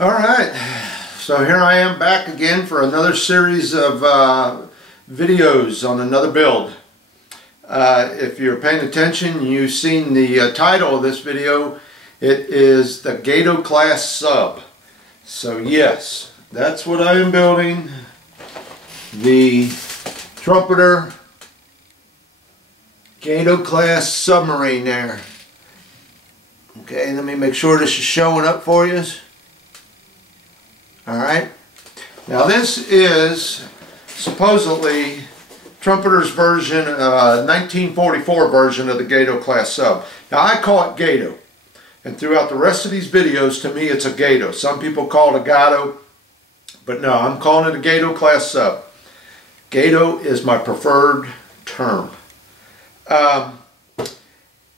Alright, so here I am back again for another series of videos on another build. If you're paying attention, you've seen the title of this video. It is the Gato class sub. So yes, that's what I am building. The Trumpeter Gato class submarine there. Okay, let me make sure this is showing up for you. Alright, now this is supposedly Trumpeter's version, 1944 version of the Gato class sub. Now I call it Gato, and throughout the rest of these videos, to me it's a Gato. Some people call it a Gato, but no, I'm calling it a Gato class sub. Gato is my preferred term. And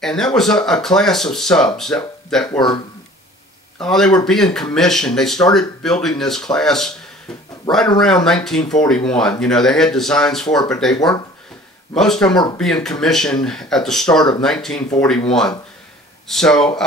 that was a class of subs that were they were being commissioned. They started building this class right around 1941. You know, they had designs for it, but they weren't, most of them were being commissioned at the start of 1941. So,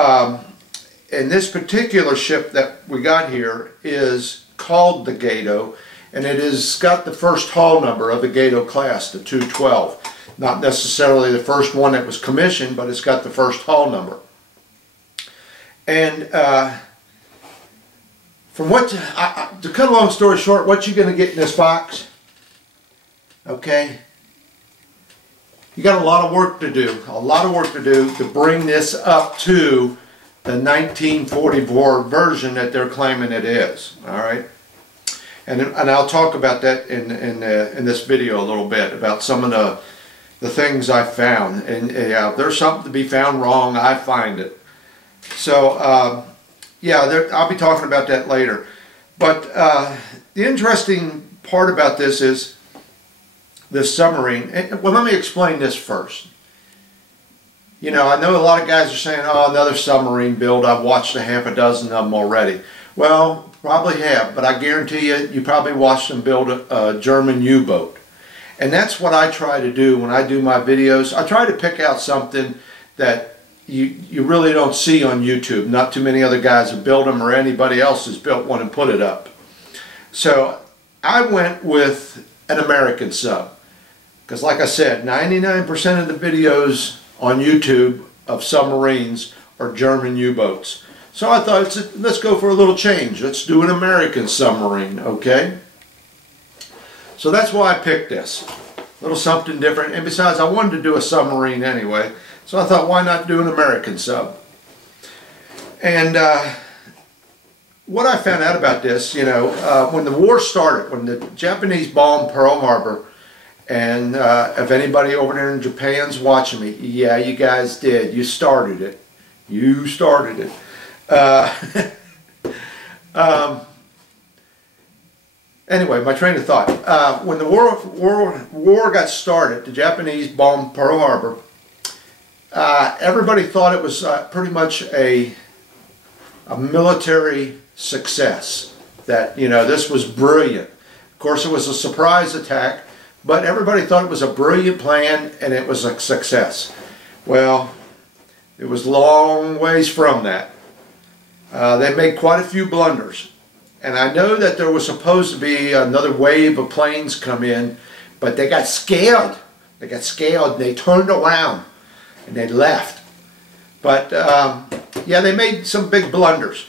and this particular ship that we got here is called the Gato, and it has got the first hull number of the Gato class, the 212. Not necessarily the first one that was commissioned, but it's got the first hull number. And from what, to cut a long story short, what you're going to get in this box, okay, you got a lot of work to do, to bring this up to the 1944 version that they're claiming it is, all right? And I'll talk about that in this video a little bit, about some of the things I found. And if there's something to be found wrong, I find it. So, yeah, I'll be talking about that later. But the interesting part about this is this submarine. Well, let me explain this first. You know, I know a lot of guys are saying, oh, another submarine build. I've watched a half a dozen of them already. Well, probably have, but I guarantee you probably watched them build a German U-boat. And that's what I try to do when I do my videos. I try to pick out something that you really don't see on YouTube. Not too many other guys have built them, or anybody else has built one and put it up. So I went with an American sub, because like I said, 99% of the videos on YouTube of submarines are German U-boats. So I thought, let's go for a little change. Let's do an American submarine, okay? So that's why I picked this. A little something different. And besides, I wanted to do a submarine anyway. So I thought, why not do an American sub? And what I found out about this, you know, when the war started, when the Japanese bombed Pearl Harbor, and if anybody over there in Japan's watching me, yeah, you guys did. You started it. You started it. Anyway, my train of thought. When the war got started, the Japanese bombed Pearl Harbor. Everybody thought it was pretty much a military success. That, you know, this was brilliant. Of course, it was a surprise attack, but everybody thought it was a brilliant plan and it was a success. Well, it was long ways from that. They made quite a few blunders. And I know that there was supposed to be another wave of planes come in, but they got scared. They got scared and they turned around and they left. But yeah, they made some big blunders.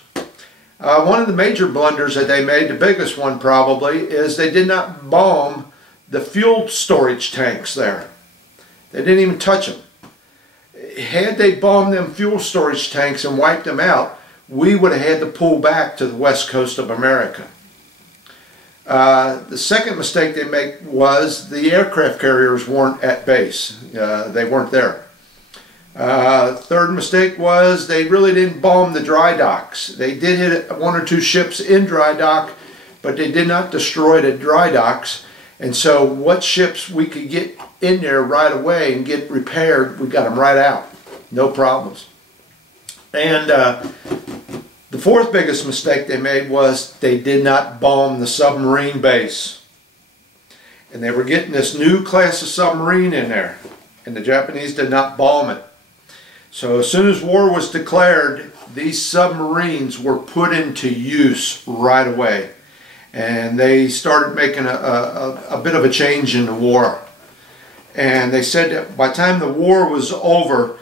One of the major blunders that they made, the biggest one probably, is they did not bomb the fuel storage tanks there. They didn't even touch them. Had they bombed them fuel storage tanks and wiped them out, we would have had to pull back to the west coast of America. The second mistake they made was the aircraft carriers weren't at base. They weren't there. Third mistake was they really didn't bomb the dry docks. They did hit one or two ships in dry dock, but they did not destroy the dry docks. And so what ships we could get in there right away and get repaired, we got them right out. No problems. And the fourth biggest mistake they made was they did not bomb the submarine base. And they were getting this new class of submarine in there, and the Japanese did not bomb it. So as soon as war was declared, these submarines were put into use right away. And they started making a bit of a change in the war. And they said that by the time the war was over,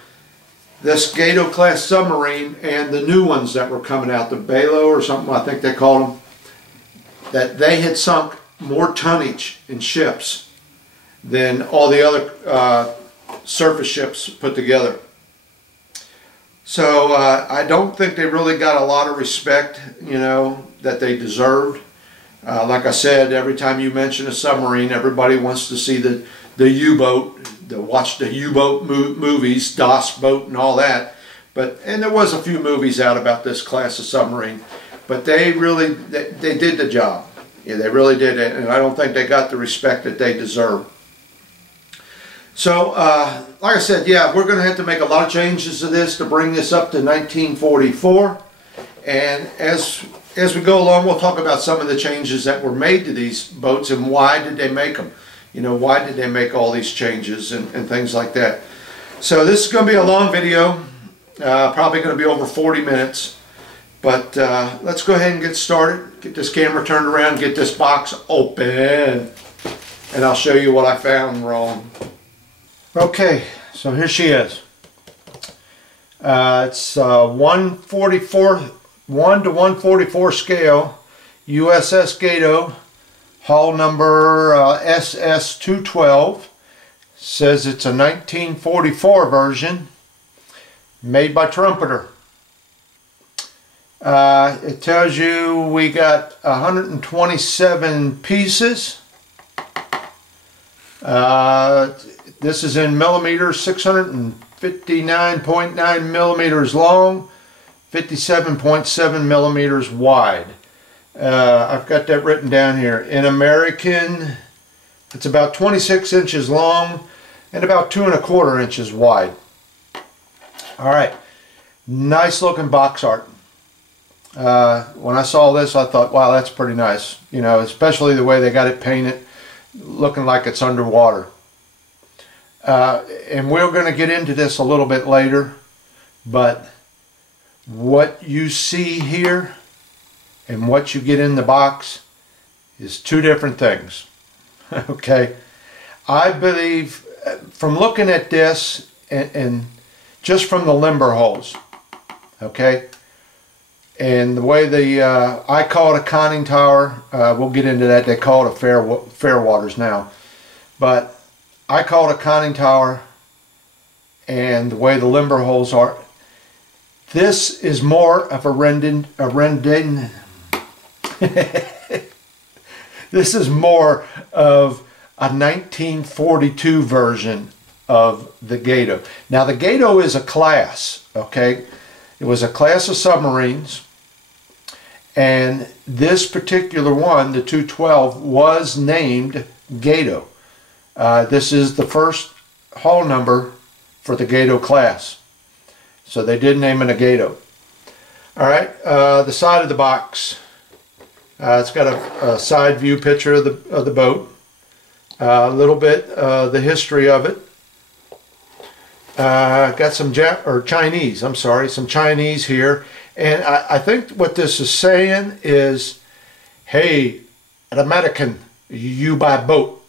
this Gato class submarine and the new ones that were coming out, the Balo or something I think they called them, that they had sunk more tonnage in ships than all the other surface ships put together. So I don't think they really got a lot of respect, you know, that they deserved. Like I said, every time you mention a submarine, everybody wants to see the U-boat, watch the U-boat movies, Das Boat and all that. And there was a few movies out about this class of submarine, but they did the job. Yeah, they really did it, and I don't think they got the respect that they deserve. So, like I said, yeah, we're going to have to make a lot of changes to this to bring this up to 1944. And as we go along, we'll talk about some of the changes that were made to these boats and why did they make them. You know, why did they make all these changes and things like that. So this is going to be a long video, probably going to be over 40 minutes. But let's go ahead and get started. Get this camera turned around, get this box open, and I'll show you what I found wrong. Okay, so here she is. It's 1 to 144 scale, USS Gato, hull number SS212. Says it's a 1944 version, made by Trumpeter. It tells you we got 127 pieces. This is in millimeters, 659.9 millimeters long, 57.7 millimeters wide. I've got that written down here. In American, it's about 26 inches long and about 2¼ inches wide. All right, nice looking box art. When I saw this, I thought, wow, that's pretty nice. You know, especially the way they got it painted, looking like it's underwater. And we're going to get into this a little bit later, but what you see here and what you get in the box is two different things. Okay, I believe from looking at this and just from the limber holes, okay, and the way I call it a conning tower, we'll get into that. They call it a fair waters now, but I call it a conning tower, and the way the limber holes are, this is more of a this is more of a 1942 version of the Gato. Now the Gato is a class, okay? It was a class of submarines, and this particular one, the 212, was named Gato. This is the first hull number for the Gato class. So they did name it a Gato. Alright, the side of the box. It's got a side view picture of the boat. A little bit the history of it. Got some Chinese, I'm sorry, some Chinese here. And I think what this is saying is, hey, an American, you buy boat.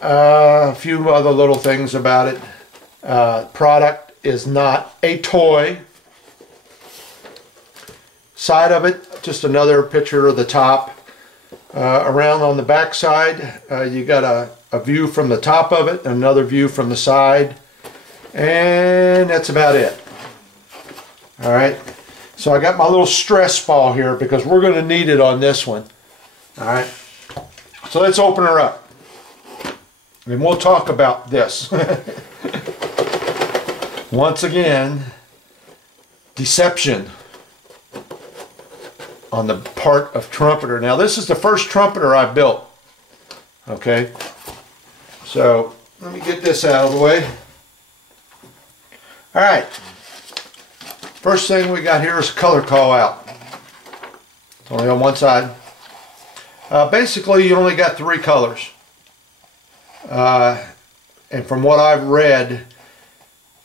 A few other little things about it. Product is not a toy. Side of it, just another picture of the top. Around on the back side, you got a view from the top of it, another view from the side, and that's about it. Alright, so I got my little stress ball here because we're going to need it on this one. Alright, so let's open her up. And we'll talk about this. Once again, deception on the part of Trumpeter. Now this is the first Trumpeter I built. Okay, so let me get this out of the way. Alright, first thing we got here is a color call out. It's only on one side. Basically you only got 3 colors. And from what I've read,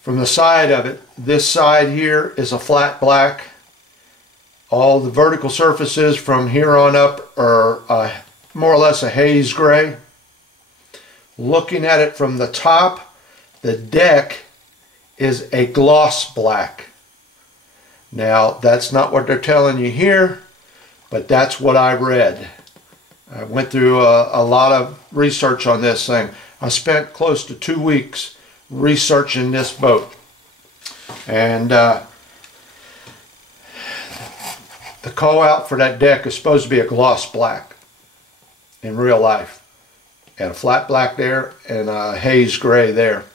from the side of it. This side here is a flat black. All the vertical surfaces from here on up are more or less a haze gray. Looking at it from the top, the deck is a gloss black. Now, that's not what they're telling you here, but that's what I read. I went through a lot of research on this thing. I spent close to 2 weeks researching this boat. And the call out for that deck is supposed to be a gloss black in real life. And a flat black there and a haze gray there.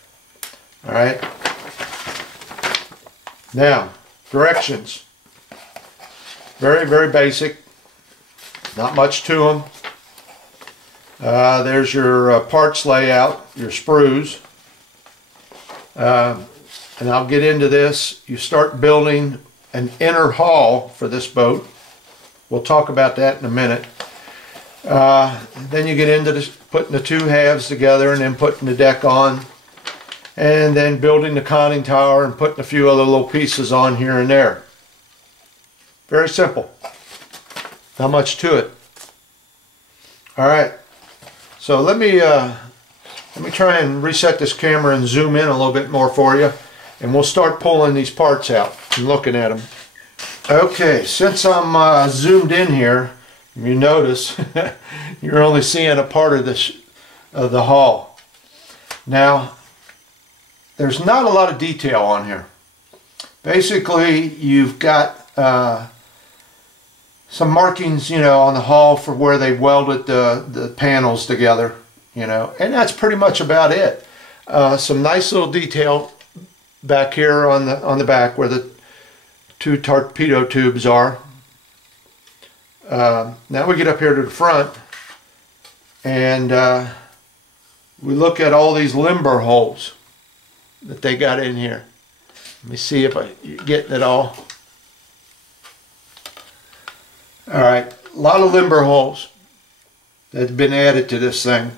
Alright. Now, directions. Very, very basic. Not much to them. There's your parts layout, your sprues. And I'll get into this. You start building an inner hull for this boat. We'll talk about that in a minute. Then you get into this, putting the two halves together and then putting the deck on. And then building the conning tower and putting a few other little pieces on here and there. Very simple. Not much to it. Alright. So let me try and reset this camera and zoom in a little bit more for you. And we'll start pulling these parts out and looking at them. Okay, since I'm zoomed in here, you notice you're only seeing a part of the hull. Now, there's not a lot of detail on here. Basically, you've got some markings, you know, on the hull for where they welded the panels together, you know, and that's pretty much about it. Some nice little detail back here on the back where the two torpedo tubes are. Now we get up here to the front and we look at all these limber holes that they got in here. Let me see if you're getting it all. Alright, a lot of limber holes that have been added to this thing.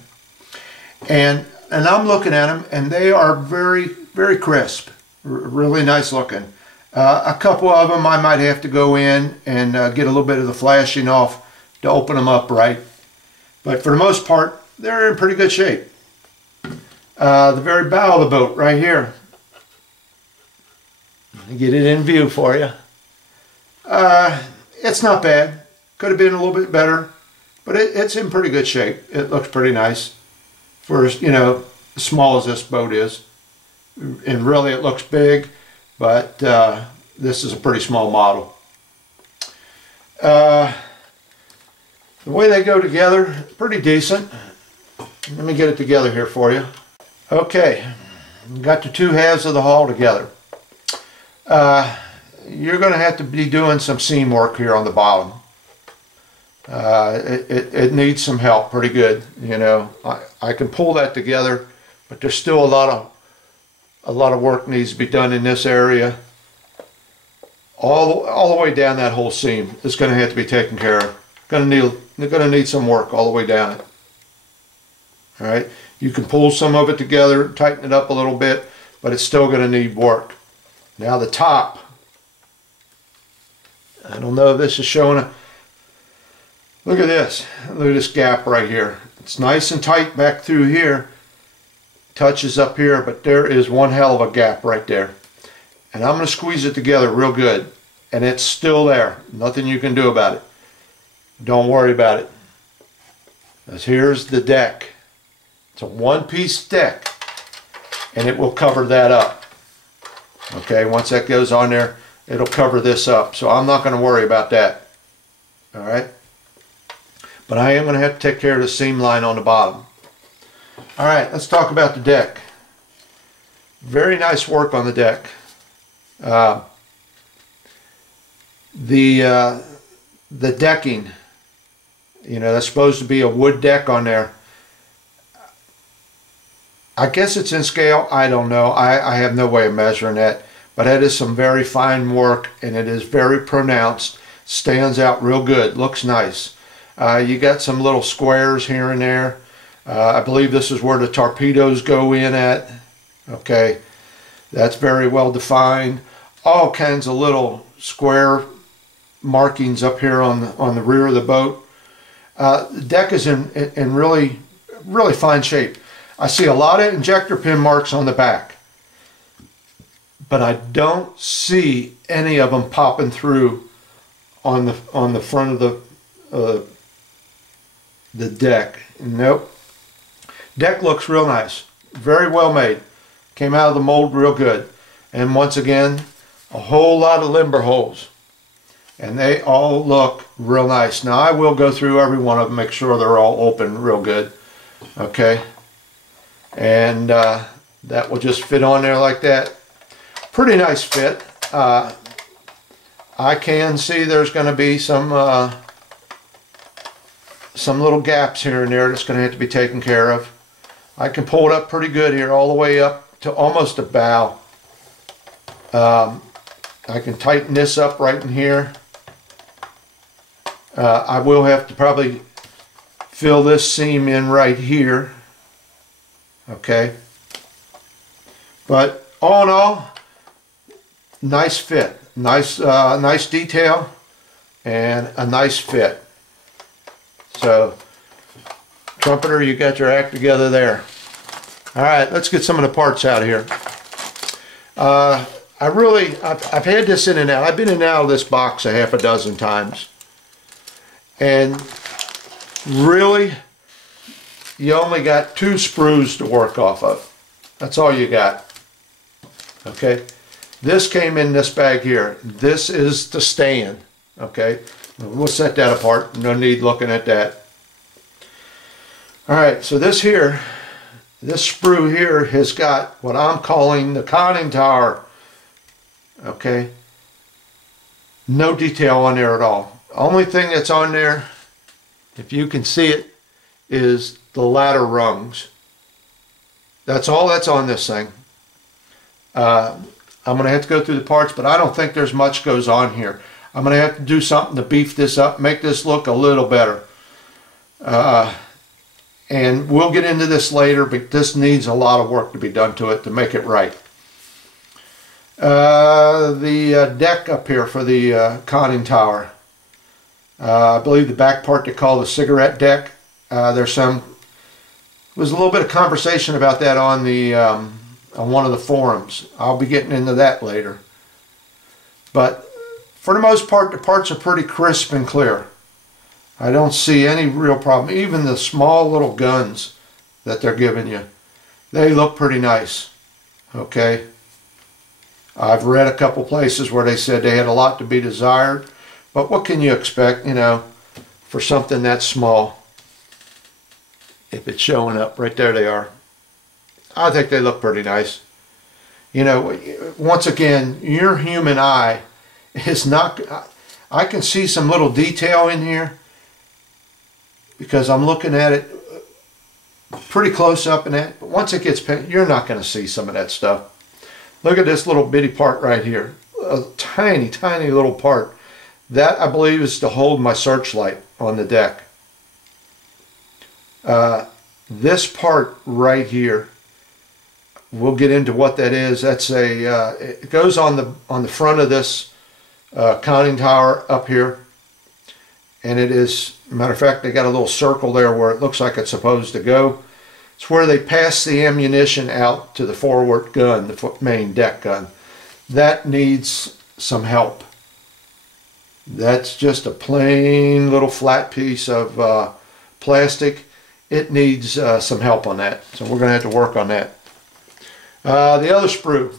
And I'm looking at them and they are very, very crisp. Really nice looking. A couple of them I might have to go in and get a little bit of the flashing off to open them up right. But for the most part, they're in pretty good shape. The very bow of the boat right here. Let me get it in view for you. It's not bad. Could have been a little bit better, but it's in pretty good shape. It looks pretty nice for, you know, as small as this boat is. And really it looks big, but this is a pretty small model. The way they go together, pretty decent. Let me get it together here for you. Okay, got the two halves of the hull together. You're going to have to be doing some seam work here on the bottom. It needs some help pretty good, you know. I can pull that together, but there's still a lot of work needs to be done in this area. All the way down that whole seam is going to have to be taken care of. They're going to need some work all the way down it. All right, you can pull some of it together, tighten it up a little bit, but it's still going to need work. Now the top. I don't know if this is showing a... Look at this. Look at this gap right here. It's nice and tight back through here. Touches up here, but there is one hell of a gap right there. And I'm going to squeeze it together real good. And it's still there. Nothing you can do about it. Don't worry about it. Because here's the deck. It's a one-piece deck. And it will cover that up. Okay, once that goes on there, it'll cover this up. So I'm not going to worry about that. Alright? But I am going to have to take care of the seam line on the bottom. Alright, let's talk about the deck. Very nice work on the deck. The decking, you know, that's supposed to be a wood deck on there. I guess it's in scale. I don't know. I have no way of measuring that. But that is some very fine work, and it is very pronounced. Stands out real good. Looks nice. You got some little squares here and there. I believe this is where the torpedoes go in at. Okay. That's very well defined. All kinds of little square markings up here on the rear of the boat. The deck is in really fine shape. I see a lot of injector pin marks on the back, but I don't see any of them popping through on the front of the deck. Nope. Deck looks real nice. Very well made. Came out of the mold real good. And once again, a whole lot of limber holes. And they all look real nice. Now I will go through every one of them, make sure they're all open real good. Okay. And that will just fit on there like that. Pretty nice fit. I can see there's going to be some little gaps here and there that's going to have to be taken care of. I can pull it up pretty good here, all the way up to almost a bow. I can tighten this up right in here. I will have to probably fill this seam in right here. Okay. But all in all, nice fit. Nice detail and a nice fit. So, trumpeter, you got your act together there. All right, let's get some of the parts out of here. I've had this in and out. I've been in and out of this box a half a dozen times. And really, you only got 2 sprues to work off of. That's all you got. Okay? This came in this bag here. This is the stand. Okay? We'll set that apart. No need looking at that. Alright, so this sprue here has got what I'm calling the conning tower. Okay? No detail on there at all. Only thing that's on there, if you can see it, is the ladder rungs. That's all that's on this thing. I'm going to have to go through the parts, but I don't think there's much goes on here. I'm going to have to do something to beef this up, make this look a little better. And we'll get into this later, but this needs a lot of work to be done to it to make it right. The deck up here for the conning tower. I believe the back part they call the cigarette deck. There's was a little bit of conversation about that on the on one of the forums. I'll be getting into that later. But for the most part, the parts are pretty crisp and clear. I don't see any real problem. Even the small little guns that they're giving you, they look pretty nice. Okay. I've read a couple places where they said they had a lot to be desired, but what can you expect, you know, for something that small? If it's showing up, right there they are. I think they look pretty nice. You know, once again, your human eye is not... I can see some little detail in here because I'm looking at it pretty close up in that. But once it gets... you're not going to see some of that stuff. Look at this little bitty part right here. A tiny, tiny little part. That, I believe, is to hold my searchlight on the deck. This part right here, we'll get into what that is. That's a it goes on the front of this conning tower up here, and it is, matter of fact, they got a little circle there where it looks like it's supposed to go. It's where they pass the ammunition out to the forward gun, the main deck gun. That needs some help. That's just a plain little flat piece of plastic. It needs some help on that, so we're going to have to work on that. The other sprue.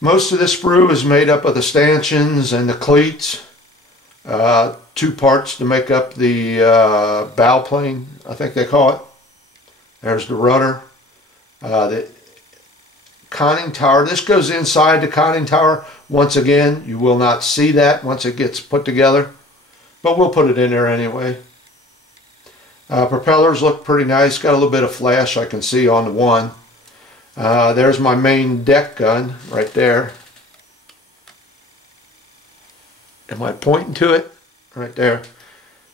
Most of this sprue is made up of the stanchions and the cleats. 2 parts to make up the bow plane, I think they call it. There's the rudder. The conning tower. This goes inside the conning tower. Once again, you will not see that once it gets put together, but we'll put it in there anyway. Propellers look pretty nice. Got a little bit of flash I can see on the one. There's my main deck gun right there. Am I pointing to it? Right there.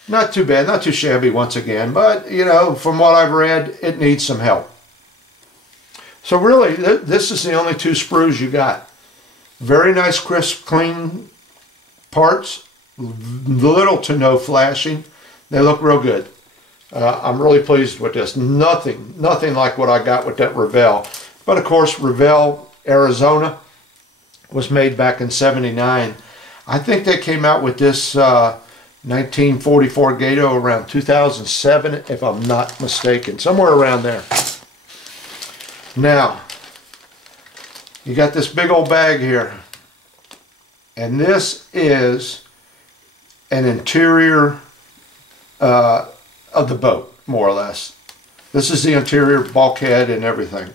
Not too bad, not too shabby once again, but you know, from what I've read, it needs some help. So really, this is the only two sprues you got. Very nice, crisp, clean parts. Little to no flashing. They look real good. I'm really pleased with this. Nothing like what I got with that Revell. But of course, Revell Arizona was made back in '79. I think they came out with this 1944 Gato around 2007, if I'm not mistaken. Somewhere around there. Now, you got this big old bag here. And this is an interior of the boat, more or less. This is the interior bulkhead and everything.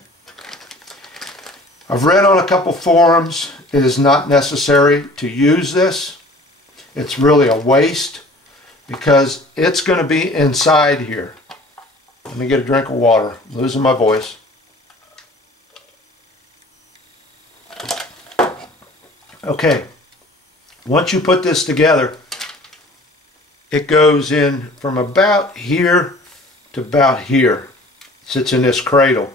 I've read on a couple forums, it is not necessary to use this. It's really a waste because it's going to be inside here. Let me get a drink of water. I'm losing my voice. Okay, once you put this together, it goes in from about here to about here. It sits in this cradle.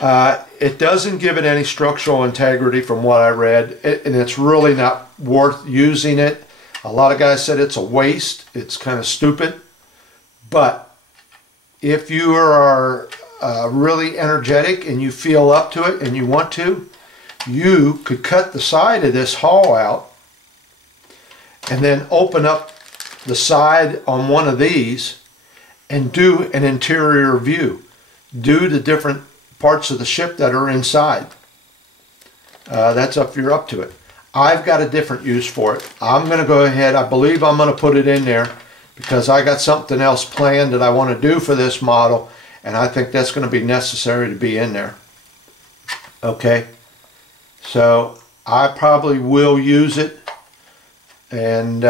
It doesn't give it any structural integrity from what I read, and it's really not worth using it. A lot of guys said it's a waste. It's kind of stupid. But if you are really energetic and you feel up to it and you want to, you could cut the side of this hull out and then open up the side on one of these and do an interior view. Do the different parts of the ship that are inside. That's if you're up to it. I've got a different use for it. I'm going to go ahead, I believe I'm going to put it in there because I got something else planned that I want to do for this model, and I think that's going to be necessary to be in there. Okay, so I probably will use it, and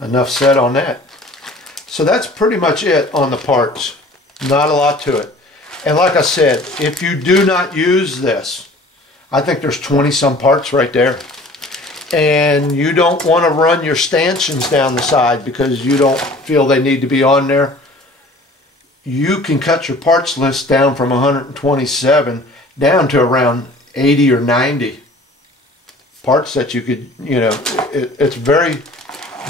enough said on that. So that's pretty much it on the parts. Not a lot to it. And like I said, if you do not use this, I think there's 20 some parts right there, and you don't want to run your stanchions down the side because you don't feel they need to be on there, you can cut your parts list down from 127 down to around 80 or 90 parts that you could, you know, it's very,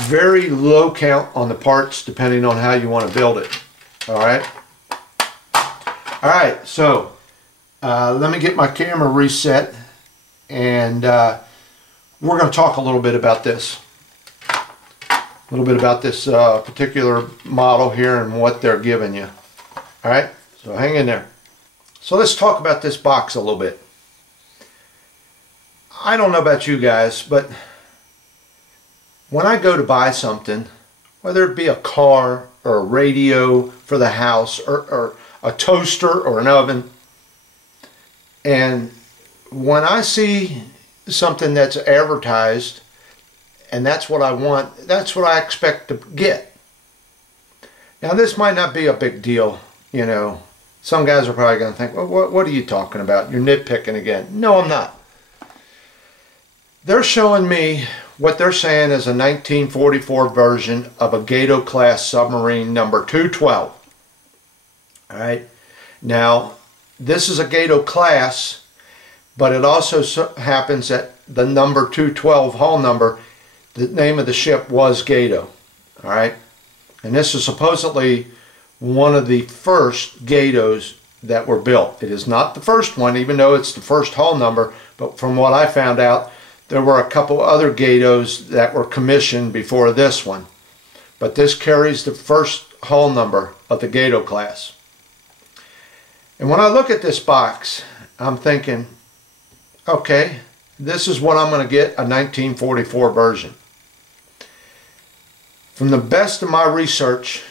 very low count on the parts depending on how you want to build it. All right. All right, so let me get my camera reset, and we're going to talk a little bit about this. Particular model here and what they're giving you. All right, so hang in there. So let's talk about this box a little bit. I don't know about you guys, but when I go to buy something, whether it be a car or a radio for the house or a toaster or an oven, and when I see something that's advertised and that's what I want, that's what I expect to get. Now this might not be a big deal, you know. Some guys are probably going to think, well, what are you talking about? You're nitpicking again. No, I'm not. They're showing me what they're saying is a 1944 version of a Gato class submarine number 212. All right. Now, this is a Gato class, but it also happens that the number 212 hull number, the name of the ship was Gato. All right. And this is supposedly one of the first Gatos that were built. It is not the first one, even though it's the first hull number, but from what I found out, there were a couple other Gatos that were commissioned before this one. But this carries the first hull number of the Gato class. And when I look at this box, I'm thinking, okay, this is what I'm going to get, a 1944 version. From the best of my research,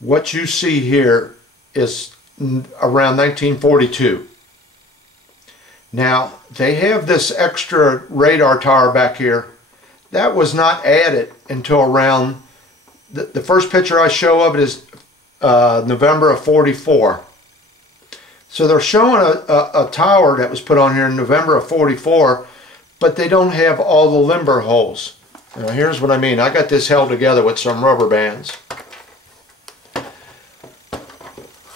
what you see here is around 1942. Now, they have this extra radar tower back here. That was not added until around, the first picture I show of it is November of 44. So they're showing a tower that was put on here in November of 44, but they don't have all the limber holes. Now here's what I mean. I got this held together with some rubber bands.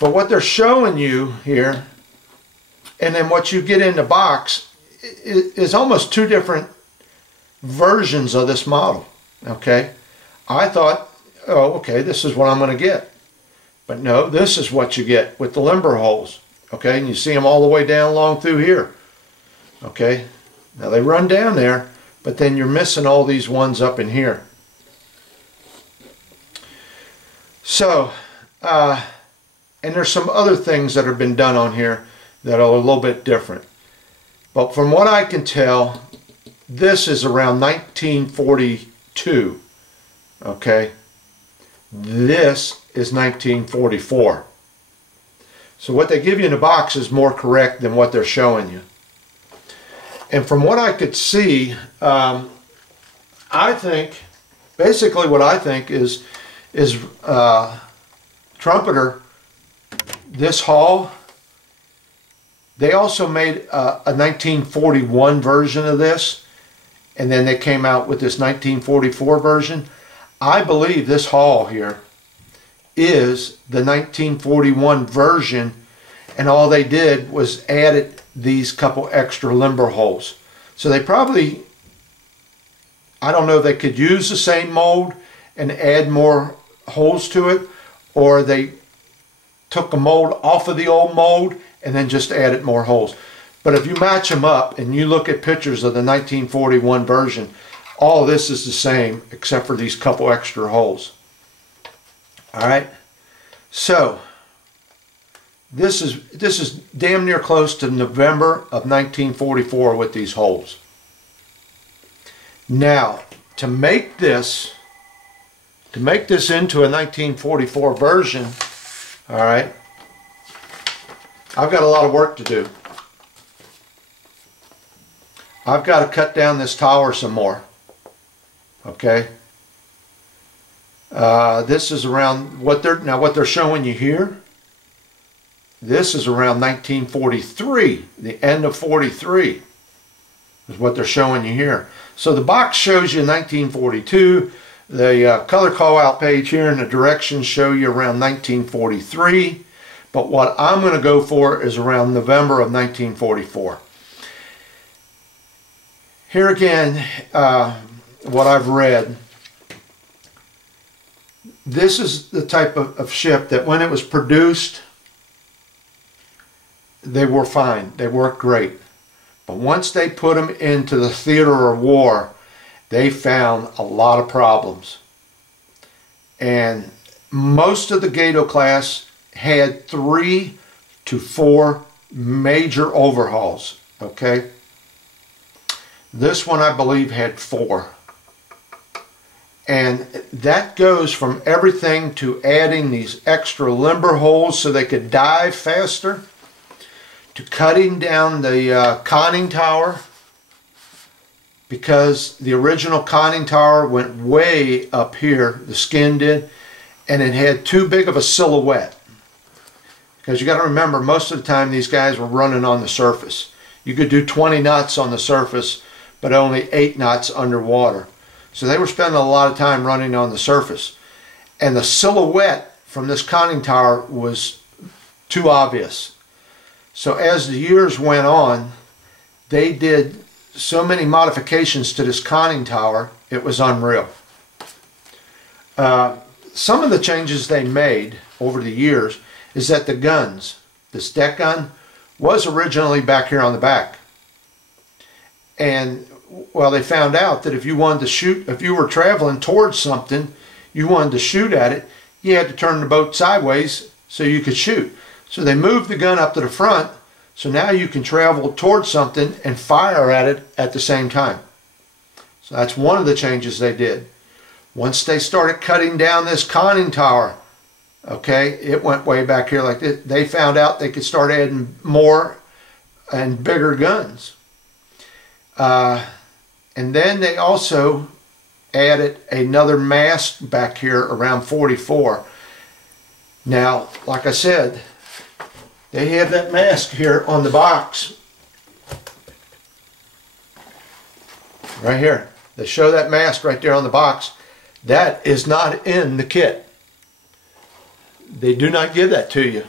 But what they're showing you here, and then what you get in the box, is almost two different versions of this model. Okay, I thought, oh, okay, this is what I'm going to get. But no, this is what you get with the limber holes. Okay, and you see them all the way down along through here. Okay, now they run down there, but then you're missing all these ones up in here. So, and there's some other things that have been done on here that are a little bit different. But from what I can tell, this is around 1942. Okay, this is 1944. So what they give you in the box is more correct than what they're showing you. And from what I could see, I think, basically what I think is Trumpeter, this Hall, they also made a 1941 version of this, and then they came out with this 1944 version. I believe this Hall here is the 1941 version, and all they did was added these couple extra limber holes. So they probably, I don't know if they could use the same mold and add more holes to it, or they took a mold off of the old mold and then just added more holes. But if you match them up and you look at pictures of the 1941 version, all of this is the same except for these couple extra holes. Alright, so this is damn near close to November of 1944 with these holes. Now, to make this into a 1944 version, alright, I've got a lot of work to do. I've got to cut down this tower some more. Okay. This is around what they're showing you here. This is around 1943, the end of 43 is what they're showing you here. So the box shows you 1942. The color call out page here and the directions show you around 1943. But what I'm going to go for is around November of 1944. Here again, what I've read, this is the type of ship that when it was produced, they were fine. They worked great. But once they put them into the theater of war, they found a lot of problems. And most of the Gato class had 3 to 4 major overhauls. Okay? This one, I believe, had 4. And that goes from everything to adding these extra limber holes so they could dive faster, to cutting down the conning tower, because the original conning tower went way up here, the skin did, and it had too big of a silhouette. Because you got to remember, most of the time these guys were running on the surface. You could do 20 knots on the surface, but only 8 knots underwater. So they were spending a lot of time running on the surface. And the silhouette from this conning tower was too obvious. So as the years went on, they did so many modifications to this conning tower, it was unreal. Some of the changes they made over the years is that the guns, this deck gun, was originally back here on the back. And well, they found out that if you wanted to shoot, if you were traveling towards something, you wanted to shoot at it, you had to turn the boat sideways so you could shoot. So they moved the gun up to the front, so now you can travel towards something and fire at it at the same time. So that's one of the changes they did. Once they started cutting down this conning tower, okay, it went way back here like this. They found out they could start adding more and bigger guns. And then they also added another mast back here around 44. Now, like I said, they have that mast here on the box. Right here. They show that mast right there on the box. That is not in the kit. They do not give that to you.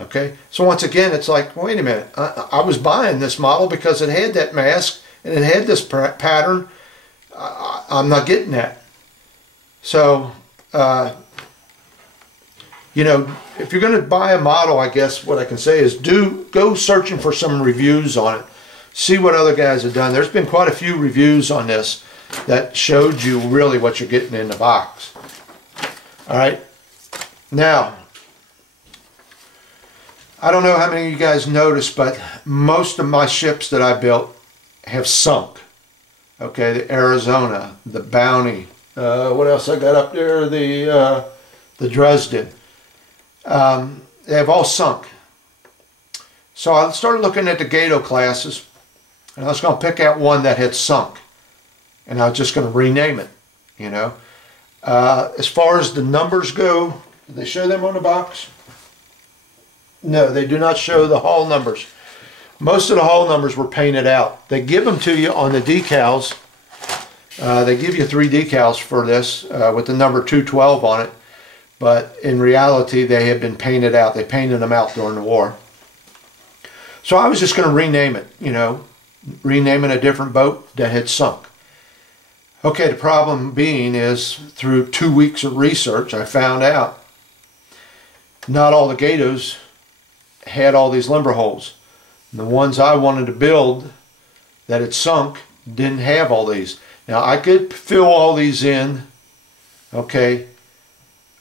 Okay, so once again, it's like, wait a minute, I was buying this model because it had that mask and it had this pattern. I'm not getting that. So, you know, if you're going to buy a model, I guess what I can say is go searching for some reviews on it. See what other guys have done. There's been quite a few reviews on this that showed you really what you're getting in the box. All right. Now, I don't know how many of you guys noticed, but most of my ships that I built have sunk. Okay, the Arizona, the Bounty, what else I got up there? The Dresden. They have all sunk. So I started looking at the Gato classes, and I was going to pick out one that had sunk, and I was just going to rename it. You know, as far as the numbers go, do they show them on the box? No, they do not show the hull numbers. Most of the hull numbers were painted out. They give them to you on the decals. They give you 3 decals for this with the number 212 on it. But in reality, they have been painted out. They painted them out during the war. So I was just going to rename it, you know, renaming a different boat that had sunk. Okay, the problem being is through 2 weeks of research, I found out not all the Gatos had all these limber holes. The ones I wanted to build that had sunk didn't have all these. Now I could fill all these in, okay,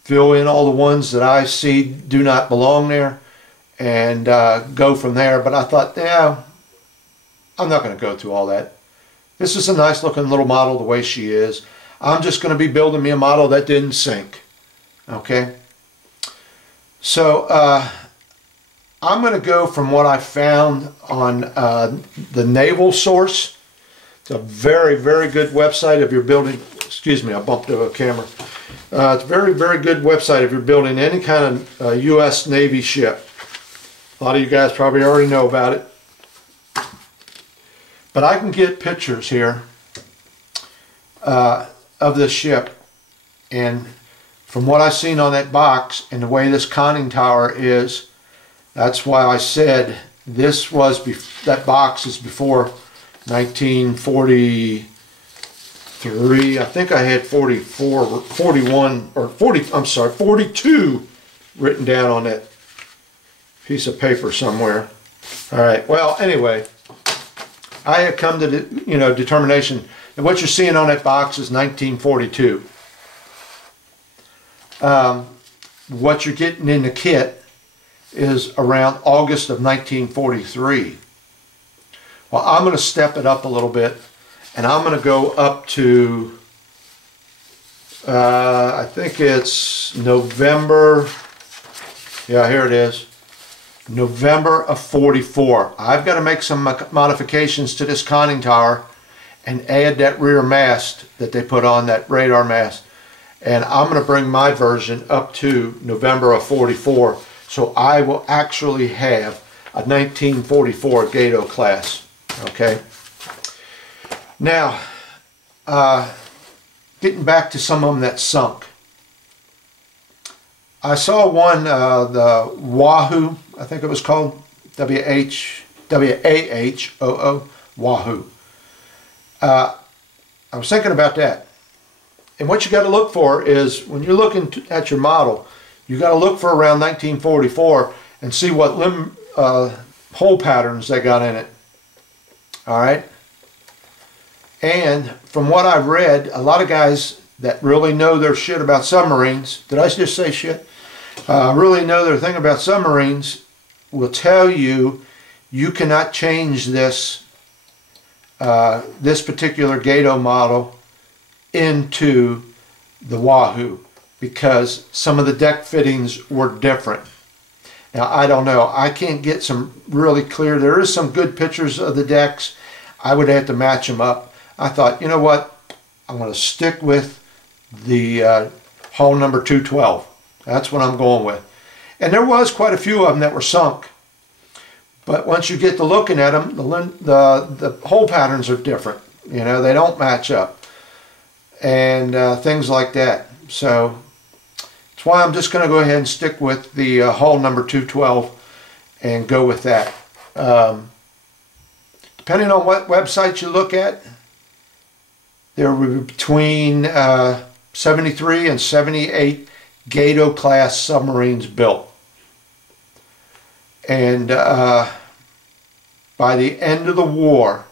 fill in all the ones that I see do not belong there and go from there, but I thought, yeah, I'm not going to go through all that. This is a nice looking little model the way she is. I'm just going to be building me a model that didn't sink, okay. So I'm going to go from what I found on the Naval Source. It's a very, very good website if you're building, excuse me, I bumped into a camera. It's a very, very good website if you're building any kind of U.S. Navy ship. A lot of you guys probably already know about it. But I can get pictures here of this ship, and from what I've seen on that box and the way this conning tower is, that's why I said this was, that box is before 1943. I think I had 44, 41, or 40, I'm sorry, 42 written down on that piece of paper somewhere. All right, well, anyway, I had come to the, determination that what you're seeing on that box is 1942. What you're getting in the kit is around August of 1943. Well, I'm going to step it up a little bit, and I'm going to go up to, I think it's November, yeah, here it is, November of 44. I've got to make some modifications to this conning tower and add that rear mast that they put on, that radar mast. And I'm going to bring my version up to November of 44. So I will actually have a 1944 Gato class. Okay. Now, getting back to some of them that sunk. I saw one, the Wahoo, I think it was called, W-A-H-O-O, Wahoo. I was thinking about that. And what you got to look for is, when you're looking at your model, you got to look for around 1944 and see what hole patterns they got in it. All right. And from what I've read, a lot of guys that really know their shit about submarines, did I just say shit? Really know their thing about submarines will tell you you cannot change this this particular Gato model into the Wahoo because some of the deck fittings were different. Now I don't know, I can't get some really clear, there is some good pictures of the decks. I would have to match them up. I thought, you know what, I'm going to stick with the hull number 212. That's what I'm going with. And there was quite a few of them that were sunk. But once you get to looking at them, the hole patterns are different. You know, they don't match up. And things like that. So that's why I'm just going to go ahead and stick with the hull number 212. and go with that. Depending on what website you look at, there were between 73 and 78 Gato class submarines built. And by the end of the war,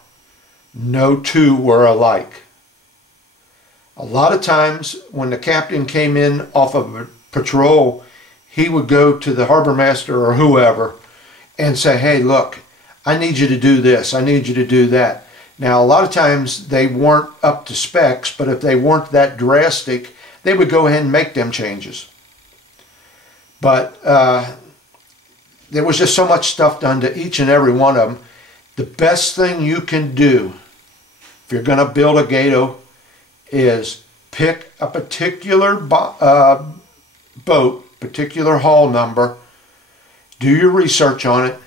no two were alike. A lot of times when the captain came in off of a patrol, he would go to the harbor master or whoever and say, hey, look, I need you to do this, I need you to do that. Now, a lot of times they weren't up to specs, but if they weren't that drastic, they would go ahead and make them changes. But there was just so much stuff done to each and every one of them. The best thing you can do if you're going to build a Gato is pick a particular boat, particular hull number, do your research on it,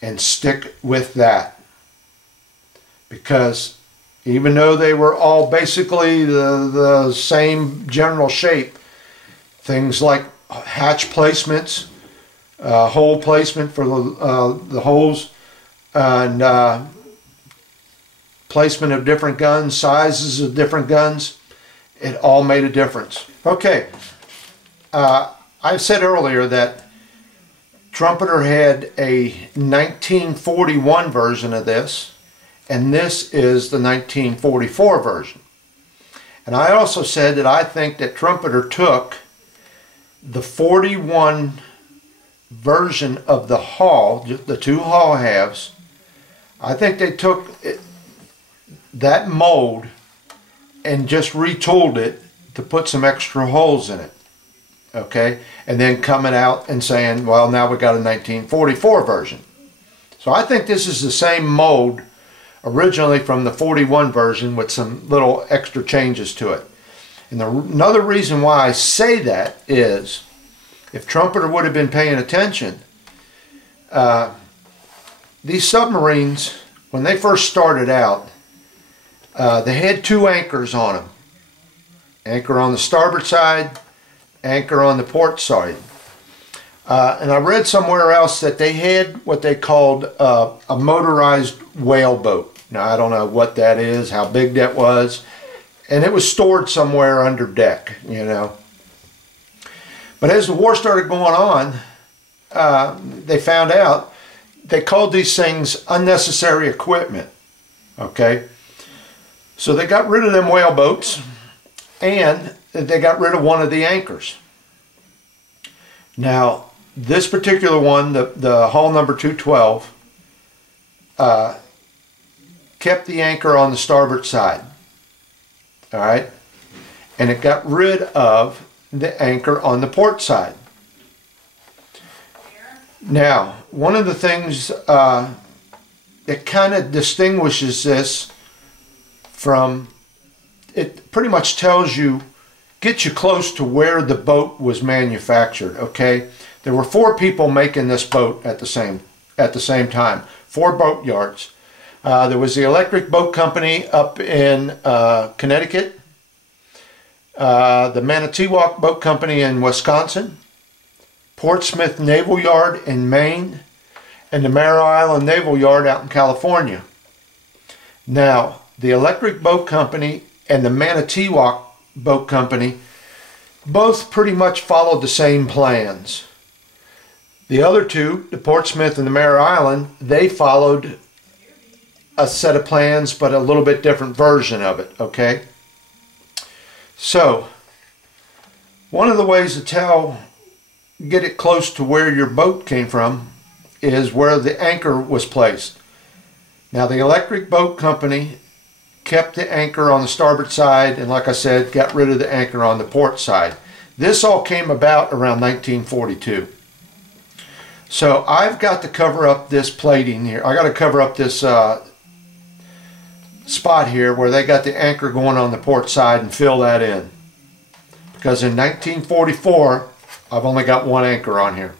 and stick with that. Because even though they were all basically the same general shape, things like hatch placements, hole placement for the holes, and placement of different guns, sizes of different guns, it all made a difference. Okay, I said earlier that Trumpeter had a 1941 version of this, and this is the 1944 version. And I also said that I think that Trumpeter took the 41 version of the hull, the two hull halves. I think they took that mold and just retooled it to put some extra holes in it. Okay, and then coming out and saying, well, now we got a 1944 version. So I think this is the same mold originally from the 41 version with some little extra changes to it. And another reason why I say that is, if Trumpeter would have been paying attention, these submarines, when they first started out, they had two anchors on them. Anchor on the starboard side, anchor on the port side. And I read somewhere else that they had what they called a motorized whaleboat. Now, I don't know what that is, how big that was, and it was stored somewhere under deck, you know. But as the war started going on, they found out they called these things unnecessary equipment, okay? So they got rid of them whaleboats, and they got rid of one of the anchors. Now, this particular one, the hull number 212, kept the anchor on the starboard side, all right? And it got rid of the anchor on the port side. Now, one of the things that kind of distinguishes this from, it pretty much tells you, gets you close to where the boat was manufactured, okay? There were 4 people making this boat at the same time, 4 boat yards. There was the Electric Boat Company up in Connecticut, the Manitowoc Boat Company in Wisconsin, Portsmouth Naval Yard in Maine, and the Mare Island Naval Yard out in California. Now, the Electric Boat Company and the Manitowoc Boat Company both pretty much followed the same plans. The other two, the Portsmouth and the Mare Island, they followed a set of plans, but a little bit different version of it, okay? So, one of the ways to get it close to where your boat came from is where the anchor was placed. Now, the Electric Boat Company kept the anchor on the starboard side, and like I said, got rid of the anchor on the port side. This all came about around 1942. So I've got to cover up this plating here. I got to cover up this spot here where they got the anchor going on the port side and fill that in. Because in 1944, I've only got 1 anchor on here.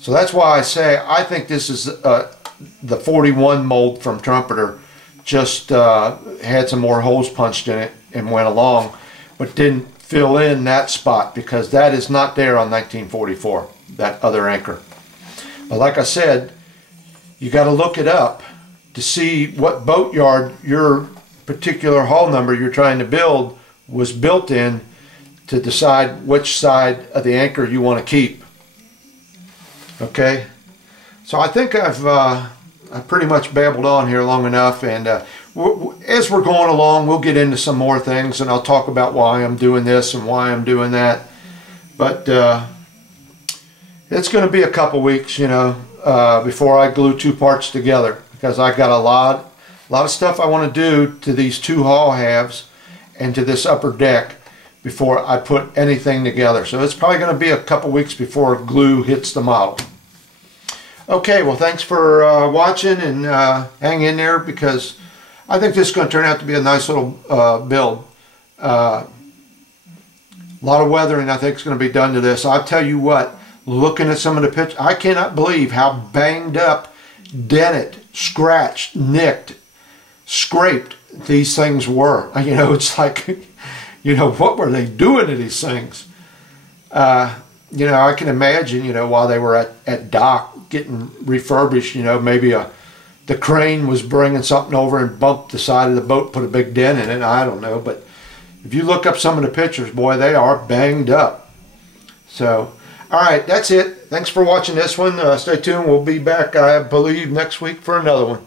So that's why I say I think this is the 41 mold from Trumpeter. Just had some more holes punched in it and went along, but didn't fill in that spot because that is not there on 1944, that other anchor. But like I said, you got to look it up to see what boatyard your particular hull number you're trying to build was built in, to decide which side of the anchor you want to keep. Okay, so I think I've pretty much babbled on here long enough, and as we're going along, we'll get into some more things, and I'll talk about why I'm doing this and why I'm doing that. But it's going to be a couple weeks, you know, before I glue two parts together, because I got a lot of stuff I want to do to these two hull halves and to this upper deck before I put anything together. So it's probably going to be a couple weeks before glue hits the model. Okay, well, thanks for watching, and hang in there, because I think this is going to turn out to be a nice little build. A lot of weathering, I think, is going to be done to this. I'll tell you what, looking at some of the pictures, I cannot believe how banged up, dented, scratched, nicked, scraped these things were. You know, it's like, you know, what were they doing to these things? You know, I can imagine, you know, while they were at dock getting refurbished, you know, maybe the crane was bringing something over and bumped the side of the boat, put a big dent in it. I don't know, but if you look up some of the pictures, boy, they are banged up. So, all right, that's it. Thanks for watching this one. Stay tuned. We'll be back, I believe, next week for another one.